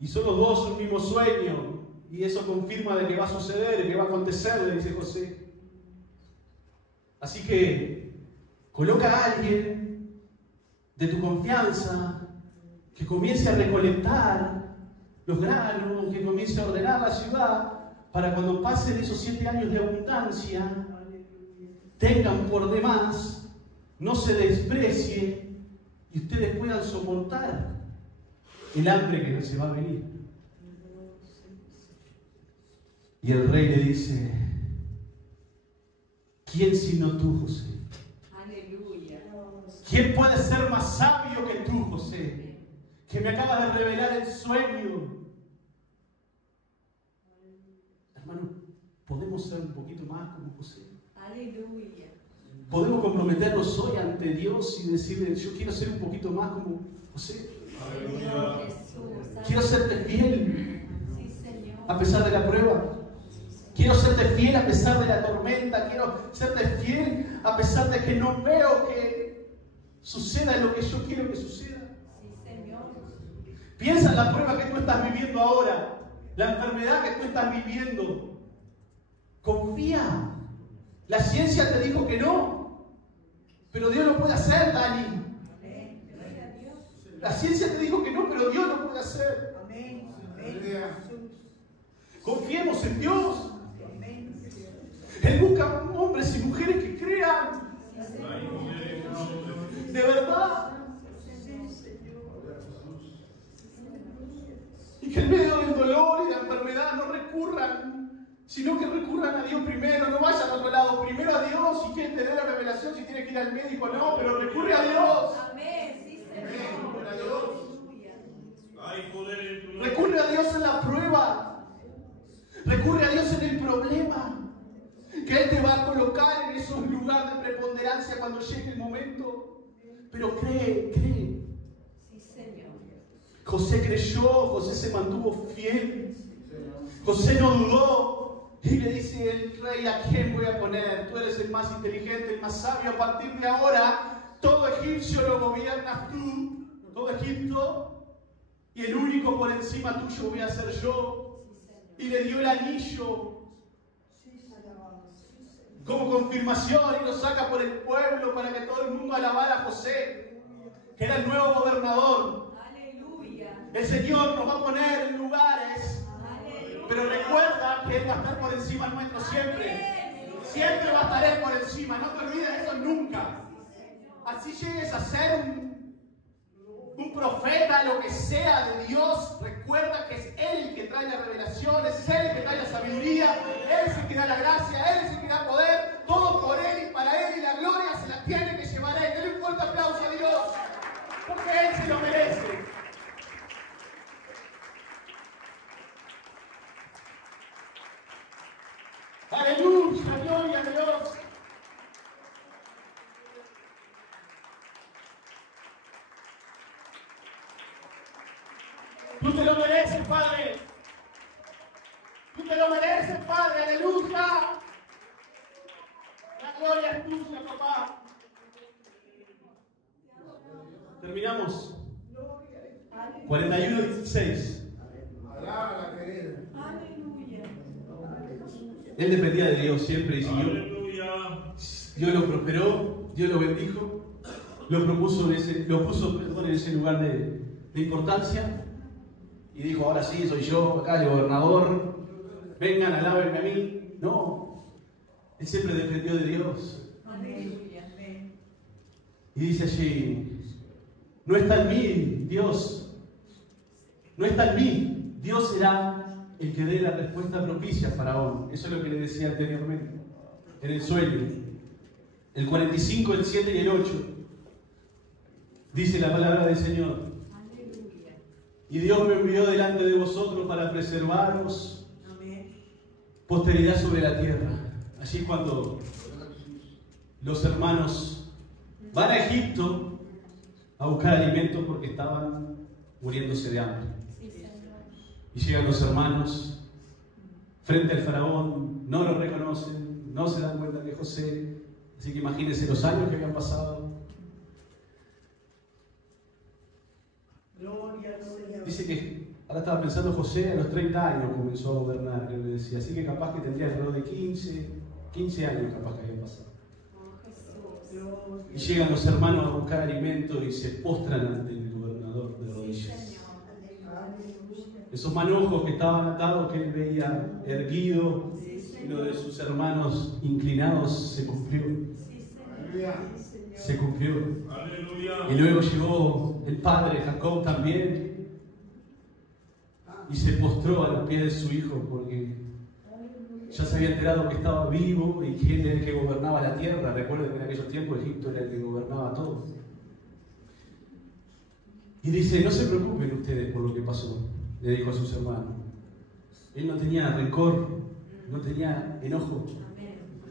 Y son los dos un mismo sueño, y eso confirma de que va a suceder, de que va a acontecer, le dice José. Así que coloca a alguien de tu confianza que comience a recolectar los granos, que comience a ordenar la ciudad, para cuando pasen esos 7 años de abundancia, tengan por demás, no se desprecie y ustedes puedan soportar el hambre que se va a venir. Y el rey le dice: ¿quién sino tú, José? Aleluya. ¿Quién puede ser más sabio que tú, José? Que me acabas de revelar el sueño. Hermano, ¿podemos ser un poquito más como José? Aleluya. ¿Podemos comprometernos hoy ante Dios y decirle, yo quiero ser un poquito más como José? Señor Jesús. Quiero serte fiel Sí, Señor. a pesar de la prueba. Quiero serte fiel a pesar de la tormenta. Quiero serte fiel a pesar de que no veo que suceda lo que yo quiero que suceda. Sí, Señor. Piensa en la prueba que tú estás viviendo ahora, la enfermedad que tú estás viviendo. Confía. La ciencia te dijo que no, pero Dios lo puede hacer, Dani. Amén. Gloria a Dios. La ciencia te dijo que no, pero Dios lo puede hacer. Amén. Confiemos en Dios. Él busca hombres y mujeres que crean de verdad. Y que en medio del dolor y de la enfermedad no recurran, sino que recurran a Dios primero. No vayan a otro lado, primero a Dios. Si quieren tener la revelación, si tiene que ir al médico, no, pero recurre a Dios. Amén. Sí, Señor. Amén. Aleluya. Hay poder en tu nombre. Recurre a Dios en la prueba. Recurre a Dios en el problema. Que Él te va a colocar en esos lugares de preponderancia cuando llegue el momento. Pero cree. Sí, Señor. José creyó, José se mantuvo fiel. José no dudó. Y le dice el rey: ¿a quién voy a poner? Tú eres el más inteligente, el más sabio. A partir de ahora, todo egipcio lo gobiernas tú. Todo Egipto. Y el único por encima tuyo voy a ser yo. Y le dio el anillo como confirmación y lo saca por el pueblo para que todo el mundo alabara a José, que era el nuevo gobernador. Aleluya. El Señor nos va a poner en lugares, Aleluya. pero recuerda que Él va a estar por encima nuestro siempre. Siempre va a estar Él por encima, no te olvides de eso nunca. Así llegues a ser un profeta, lo que sea de Dios, recuerda que es Él el que trae la revelación, es Él el que trae la sabiduría, Él es el que da la gracia, Él es el que da poder, todo por Él y para Él, y la gloria se la tiene que llevar Él. Denle un fuerte aplauso a Dios, porque Él se lo merece. Aleluya, gloria a Dios. Tú te lo mereces, Padre. Tú te lo mereces, Padre. Aleluya. La gloria es tuya, papá. Terminamos. 41:16. Alábala, querida. Aleluya. Él dependía de Dios siempre y siguió. Aleluya. Dios lo prosperó, Dios lo bendijo, lo puso en ese lugar de importancia. Y dijo: ahora sí, soy yo, acá el gobernador, vengan, alábenme a mí. No, él siempre dependió de Dios. Aleluya. Y dice allí: no está en mí, Dios, no está en mí. Dios será el que dé la respuesta propicia a Faraón. Eso es lo que le decía anteriormente, en el sueño. El 45, el 7 y el 8, dice la palabra del Señor: y Dios me envió delante de vosotros para preservaros posteridad sobre la tierra. Allí cuando los hermanos van a Egipto a buscar alimento porque estaban muriéndose de hambre. Sí, Señor. Y llegan los hermanos frente al faraón, no lo reconocen, no se dan cuenta de José. Así que imagínense los años que habían pasado. Dice que, ahora estaba pensando, José a los 30 años comenzó a gobernar, que le decía, así que capaz que tendría alrededor de 15 años capaz que había pasado. Y llegan los hermanos a buscar alimento y se postran ante el gobernador de rodillas. Esos manojos que estaban atados, que él veía erguido, y lo de sus hermanos inclinados, se cumplió. Se cumplió. Aleluya. Y luego llegó el padre Jacob también y se postró a los pies de su hijo porque ya se había enterado que estaba vivo y que él era el que gobernaba la tierra. Recuerden que en aquellos tiempos Egipto era el que gobernaba todo. Y dice: no se preocupen ustedes por lo que pasó, le dijo a sus hermanos. Él no tenía rencor, no tenía enojo,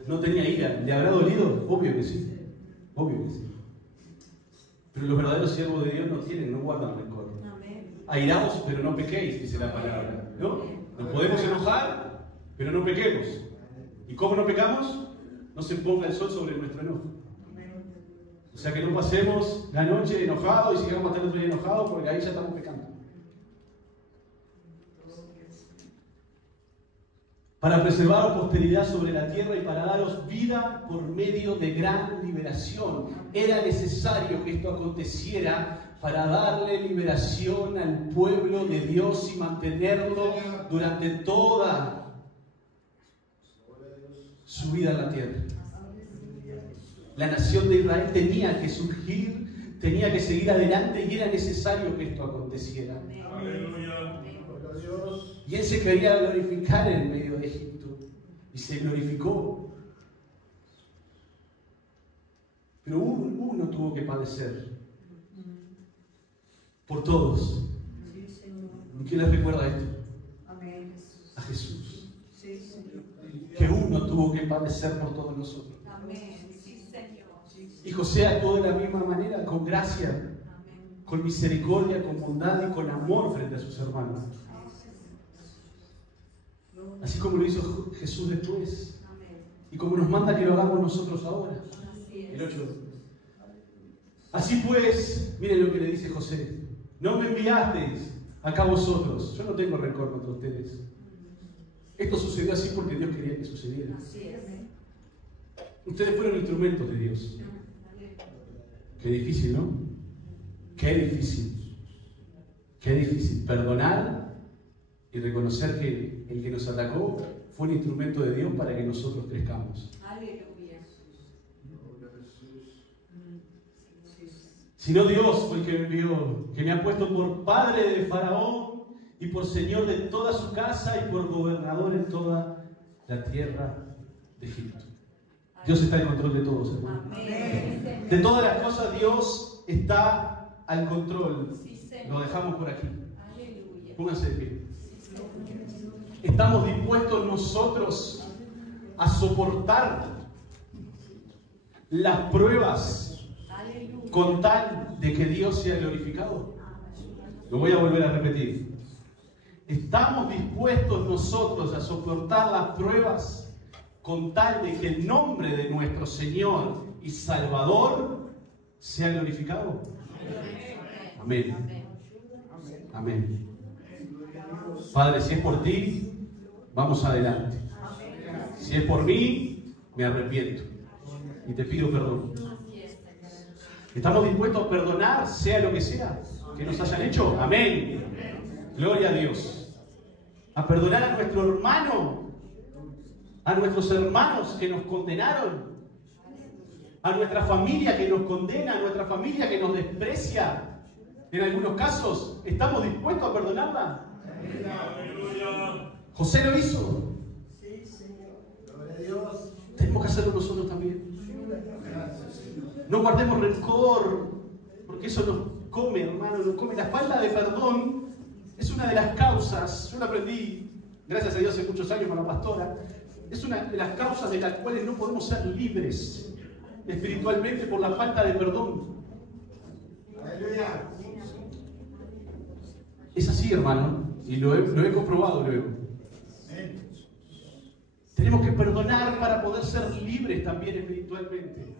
no tenía ira. ¿Le habrá dolido? Obvio que sí. Obvio que sí. Pero los verdaderos siervos de Dios no guardan rencor. Airaos, pero no pequéis, dice la palabra. ¿No? Nos podemos enojar, pero no pequemos. ¿Y cómo no pecamos? No se ponga el sol sobre nuestro enojo. O sea, que no pasemos la noche enojados y sigamos hasta el otro día enojados, porque ahí ya estamos pecando. Para preservar posteridad sobre la tierra y para daros vida por medio de gran liberación. Era necesario que esto aconteciera para darle liberación al pueblo de Dios y mantenerlo durante toda su vida en la tierra. La nación de Israel tenía que surgir, tenía que seguir adelante y era necesario que esto aconteciera. Aleluya. Y él se quería glorificar en medio de Egipto y se glorificó. Pero uno tuvo que padecer por todos. ¿Qué les recuerda esto? Amén. A Jesús, Sí, Señor. que uno tuvo que padecer por todos nosotros. Amén. Sí, Señor. Y José actuó de la misma manera, con gracia, Amén. con misericordia, con bondad y con amor frente a sus hermanos. Así como lo hizo Jesús después. Amén. Y como nos manda que lo hagamos nosotros ahora. Así El es. 8. Así pues, miren lo que le dice José. No me enviasteis acá vosotros. Yo no tengo rencor contra ustedes. Esto sucedió así porque Dios quería que sucediera. Así es. Ustedes fueron instrumentos de Dios. Aleluya. Qué difícil, ¿no? Qué difícil. Qué difícil. Perdonar y reconocer que el que nos atacó fue un instrumento de Dios para que nosotros crezcamos. Aleluya. Sino Dios fue el que me envió, que me ha puesto por padre de Faraón y por señor de toda su casa y por gobernador en toda la tierra de Egipto. Dios está en control de todos, hermano. Amén. De todas las cosas Dios está al control. Sí, Señor. Lo dejamos por aquí. Aleluya. Pónganse de pie. ¿Estamos dispuestos nosotros a soportar las pruebas Aleluya. con tal de que Dios sea glorificado? Lo voy a volver a repetir. ¿Estamos dispuestos nosotros a soportar las pruebas con tal de que el nombre de nuestro Señor y Salvador sea glorificado? Amén. Amén. Padre, si es por ti, vamos adelante. Si es por mí, me arrepiento y te pido perdón. ¿Estamos dispuestos a perdonar, sea lo que sea que nos hayan hecho? Amén. Gloria a Dios. A perdonar a nuestro hermano, a nuestros hermanos que nos condenaron, a nuestra familia que nos condena, a nuestra familia que nos desprecia. En algunos casos, ¿estamos dispuestos a perdonarla? Aleluya. José lo hizo. Sí, Señor. Gloria a Dios. Tenemos que hacerlo nosotros también. No guardemos rencor, porque eso nos come, hermano, nos come. La falta de perdón es una de las causas, yo lo aprendí, gracias a Dios, hace muchos años con la pastora, es una de las causas de las cuales no podemos ser libres espiritualmente por la falta de perdón. Aleluya. Es así, hermano, y lo he comprobado luego. Tenemos que perdonar para poder ser libres también espiritualmente.